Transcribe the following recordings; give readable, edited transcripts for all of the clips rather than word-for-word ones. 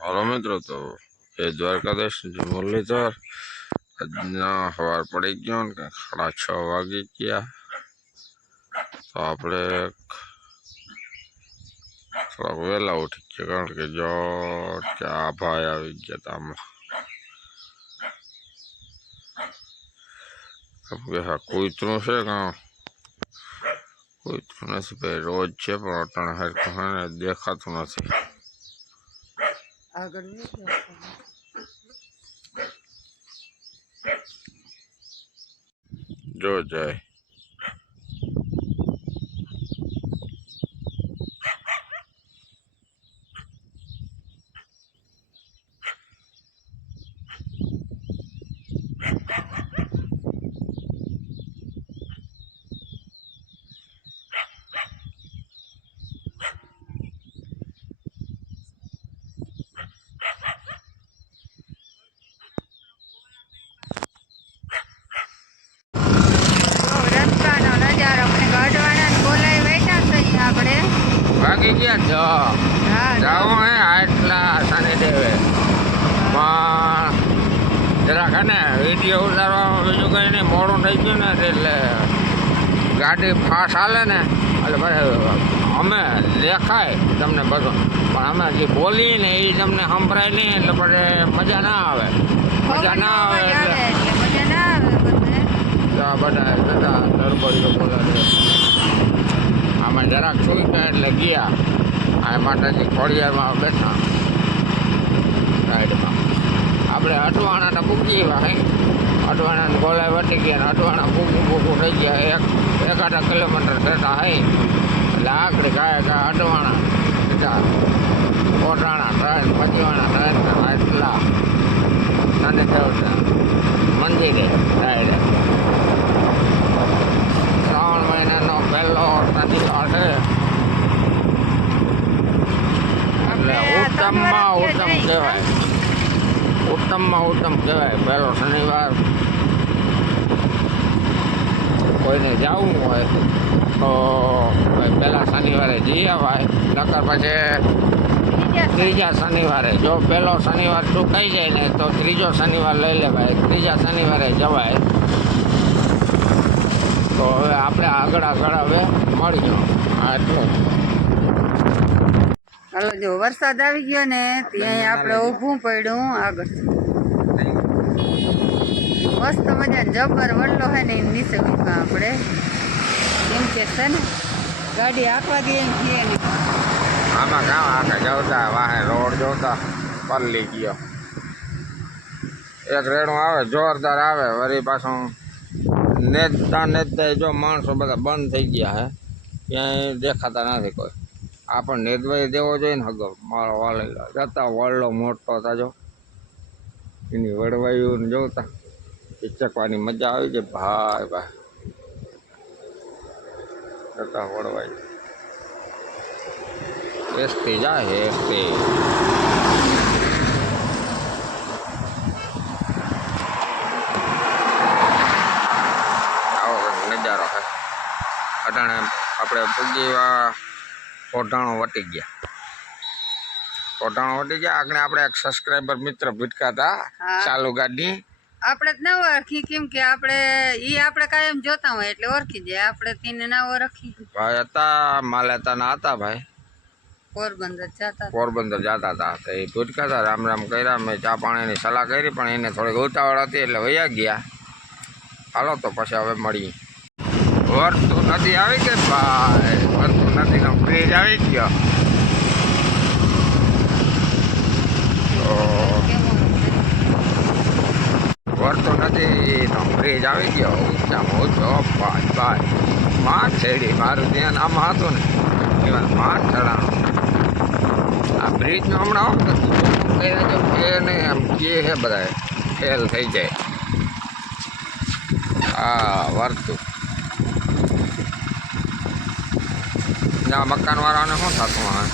હાલો મિત્રો, તો એ દ્વારકાધીશ મુરલીધર આજના સવાર પડી ગયો ને 6:30 વાગી ગયા. તો આપણે થોડાક વહેલા ઉઠી ગયા, કારણ કે જો આ ભાઈ આવી ગયા હતા આમાં. કૂતરું છે કે કૂતરું નથી ભાઈ, રોજ છે પણ અટાણે હરખું છે ને દેખાતું નથી. જો જાય વાગી ગયા જાઉં હે આટલા શનિદેવે પણ જરાક ને વિડીયો ઉતારવામાં બીજું કંઈ નહીં, મોડું થઈ ગયું ને એટલે ગાડી ફાસ્ટ હાલે ને એટલે ભાઈ અમે દેખાય તમને બધું, પણ અમે જે બોલીએ ને એ તમને સંભળાય નહીં એટલે પછી મજા ના આવે. મજા ના આવે એટલે બધા બધા દરબારીઓ બોલાવે. આમાં જરાક સુઈ ગયા એટલે ગયા આ માતાજી ખોડિયારમાં બેઠા સાઈડમાં. આપણે અટવાણાને પૂગી ભાઈ, અટવાણાને ગોલાય વટી ગયા ને અટવાણા પૂગું થઈ ગયા. એક 1.5 કિલોમીટર થતા હઈ એટલે આગળ ગયા અટવાણા સીધા કોટાણા ટ્રેન પચવાણા ટ્રેન એટલા નાની દેવતા મંદિરે ડાયરેક્ટ. શ્રાવણ મહિનાનો પહેલો શનિવાર છે એટલે ઉત્તમમાં ઉત્તમ કહેવાય, ઉત્તમમાં ઉત્તમ કહેવાય પહેલો શનિવાર. કોઈને જવું હોય તો પહેલા શનિવારે જઈ આવાય, નકર પછી ત્રીજા શનિવારે. જો પહેલો શનિવાર ચૂકાઈ જાય ને તો ત્રીજો શનિવાર લઈ લેવાય, ત્રીજા શનિવારે જવાય. તો હવે આપણે આગળ હવે મળીએ. એટલું હાલો, જો વરસાદ આવી ગયો ને ત્યાં આપણે ઊભું પડ્યું આગળ. મસ્ત મજા જબર વડલો હે ને નીચે ઉભા આપણે એમ કે છે ને ગાડી આંકવા દઈએ એમ કહીએ ને. આમાં કામ આખા જવતા વાહે રોડ જોતા પલ્લી ગયો. એક રેડું આવે જોરદાર આવે, વળી પાછું નેતા જો માણસો બધા બંધ થઈ ગયા હે, ક્યાંય દેખાતા નથી કોઈ. આ પણ નેદવાઈ દેવો જોઈએ ને હગો મારો વાળી જતા વડલો મોટો હતા જો એની વડવાયું જોતા ચકવાની મજા આવી છે ભાઈ ભાઈ. જતા વડવાયું એસટી જાય એસટી. આવો નજારો હે. અટાણે આપણે પૂગીવા કોટાણો વટી ગયા. આગળ આપણે એક સબસ્ક્રાઈબર મિત્ર ભટકાતા ચાલુ ગાડી આપણે જ ના ઓળખી, કેમ કે આપણે કાયમ જોતા હોય એટલે ઓળખી જાય. આપણે તેને ના ઓળખી. ભાઈ હતા માલેતાના હતા ભાઈ, પોરબંદર જતા હતા. તો એ ભટકાતા રામ રામ કર્યા, મેં ચા પાણીની સલાહ કરી પણ એને થોડીક ઉતાવળ હતી એટલે વયા ગયા. હાલો તો પછી હવે મળીએ. વર્તું નદી આવી ગઈ ભાઈ, વર્તું નદીનો બ્રિજ આવી ગયો. વર્તું નદીનો બ્રિજ આવી ગયો ઊંચામાં ઊંચો ભાઈ. માથ છેડી મારું ધ્યાન આમાં હતું ને એમાં માથ ચડાણું. આ બ્રિજનું હમણાં એને એમ કે છે બધા ફેલ થઈ જાય. હા વર્તું આ મકાનવાળાને શું થતું હોય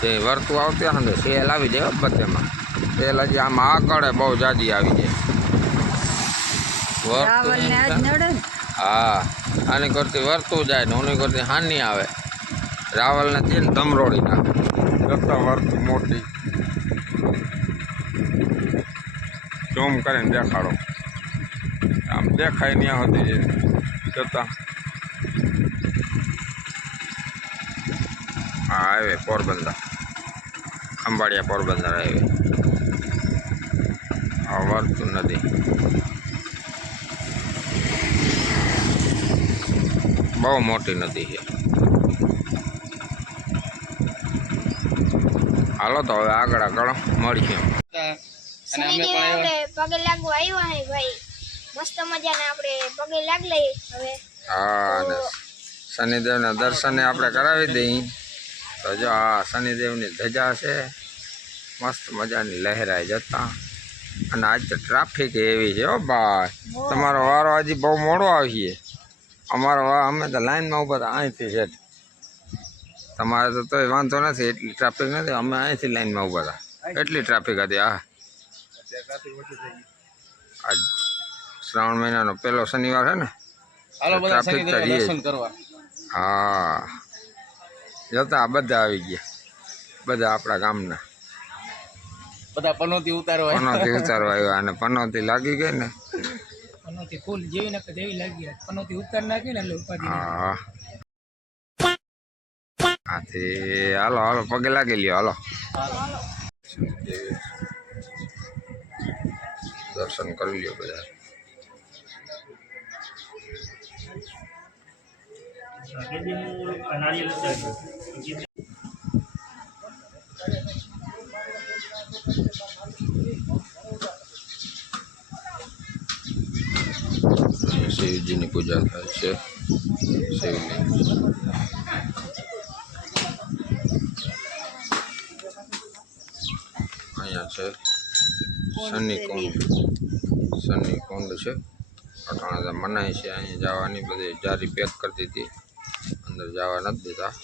તે વર્તું આવતી હોય ને સેલ આવી જાય બધેમાં. સેલ હજી આમાં આગળ બહુ જાજી આવી જાય. હા, આની કરતી વર્તું જાય ને ઓની કરતી હાની આવે. રાવલને તેને ધમરોડી નાખે. વર્તું મોટી ઝૂમ કરીને દેખાડો. આમ દેખાય ત્યાં સુધી જતા. હા હાઈવે પોરબંદર, ખંભાળિયા પોરબંદર હાઈવે. આ વર્તું નદી બહુ મોટી નદી છે. હાલો તો હવે આગળ આગળ મળીશું. આપણે પગે લાગવા આવ્યા હે ભાઈ, મસ્ત મજાના આપણે પગે લાગ લઈએ હવે. હા ને શનિદેવના દર્શને આપણે કરાવી દઈએ. તો જો આ શનિદેવની ધજા છે, મસ્ત મજાની લહેરાઈ જતા. અને આજ તો ટ્રાફિક એવી છે હો ભાઈ. તમારો વારો હજી બહુ મોડો આવીએ. અમારો અમે તો લાઈનમાં ઊભા હતા અહીંથી છે. તમારે તો તોય વાંધો નથી, એટલી ટ્રાફિક નથી. અમે અહીંથી લાઈનમાં ઊભા હતા, એટલી ટ્રાફિક હતી. હા, આજ શ્રાવણ મહિનાનો પહેલો શનિવાર છે ને, ટ્રાફિક તો રહીએ. હા, જતા બધા આવી ગયા, બધા આપણા ગામના. બધા પનોતી ઉતારવા આવ્યા અને પનોતી લાગી ગઈ ને. પનોતી ફૂલ જેવી નકર દેવી લાગી, પનોતી ઉતાર નાખી ને એટલે ઉપાડી. હા, આથી હાલો હાલો પગે લાગી લ્યો. હાલો દર્શન કરી લ્યો બધા. શિવજીની પૂજા થાય છે. શિવલિંગ અહીંયા છે. શનિકુંડ છે. અટાણા મનાય છે અહીંયા જવાની. બધી જારી પેક કરી દીધી, અંદર જવા નથી દેતા.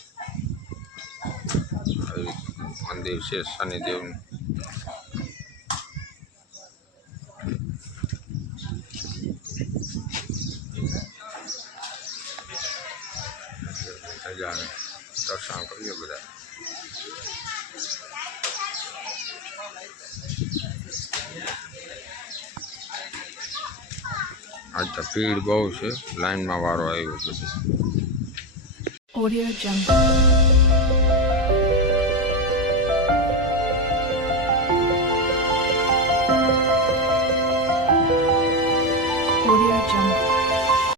મંદિર છે શનિદેવનું. દર્શન કરીએ બધા. આજ તો ભીડ બહુ છે, લાઈનમાં વારો આવ્યો પછી. Audio Jungle.